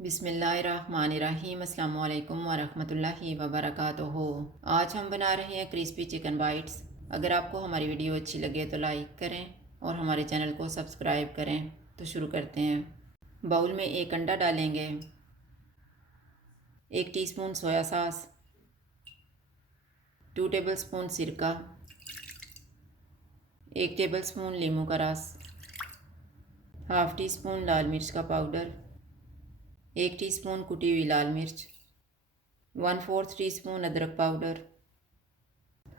बिस्मिल्लाहिर्रहमानिर्रहीम अस्सलामुअलैकुम वरहमतुल्लाहि वबरकातुहू। आज हम बना रहे हैं क्रिस्पी चिकन बाइट्स। अगर आपको हमारी वीडियो अच्छी लगे तो लाइक करें और हमारे चैनल को सब्सक्राइब करें। तो शुरू करते हैं। बाउल में एक अंडा डालेंगे, 1 टीस्पून सोया सॉस, 2 टेबलस्पून सिरका, 1 टेबलस्पून नींबू का रस, हाफ़ टी स्पून लाल मिर्च का पाउडर, 1 टीस्पून कुटी हुई लाल मिर्च, 1/4 टीस्पून अदरक पाउडर,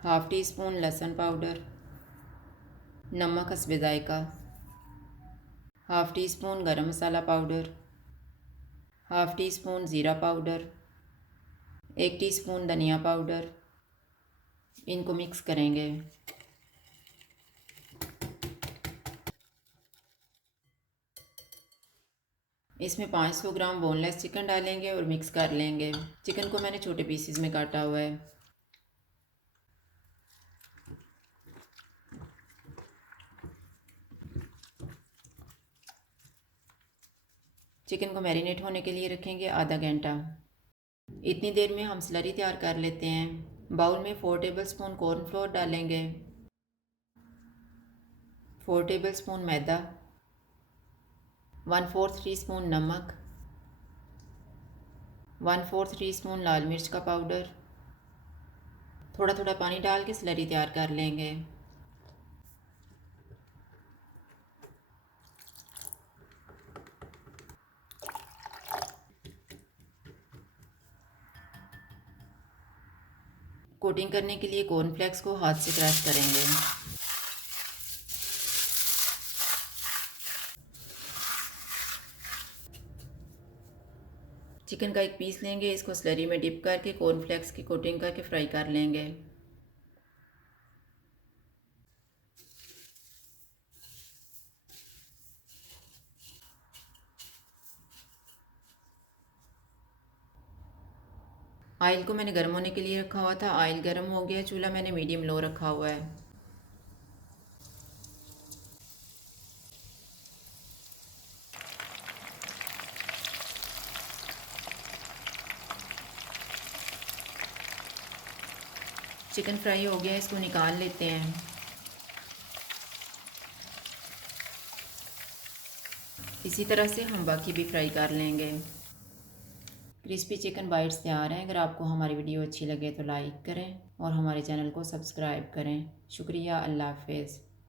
हाफ़ टी स्पून लहसुन पाउडर, नमक हस्बे जायका, हाफ़ टी स्पून गरम मसाला पाउडर, हाफ़ टी स्पून ज़ीरा पाउडर, 1 टीस्पून धनिया पाउडर। इनको मिक्स करेंगे। इसमें 500 ग्राम बोनलेस चिकन डालेंगे और मिक्स कर लेंगे। चिकन को मैंने छोटे पीसेस में काटा हुआ है। चिकन को मैरिनेट होने के लिए रखेंगे आधा घंटा। इतनी देर में हम स्लरी तैयार कर लेते हैं। बाउल में 4 टेबलस्पून कॉर्नफ्लोर डालेंगे, 4 टेबलस्पून मैदा, 1/4 टीस्पून नमक, 1/4 टीस्पून लाल मिर्च का पाउडर। थोड़ा थोड़ा पानी डाल के स्लरी तैयार कर लेंगे। कोटिंग करने के लिए कॉर्नफ्लेक्स को हाथ से क्रश करेंगे। चिकन का एक पीस लेंगे, इसको स्लरी में डिप करके कॉर्नफ्लेक्स की कोटिंग करके फ्राई कर लेंगे। ऑयल को मैंने गर्म होने के लिए रखा हुआ था। ऑयल गर्म हो गया, चूल्हा मैंने मीडियम लो रखा हुआ है। चिकन फ्राई हो गया, इसको निकाल लेते हैं। इसी तरह से हम बाकी भी फ्राई कर लेंगे। क्रिस्पी चिकन बाइट्स तैयार हैं। अगर आपको हमारी वीडियो अच्छी लगे तो लाइक करें और हमारे चैनल को सब्सक्राइब करें। शुक्रिया। अल्लाह हाफ़िज़।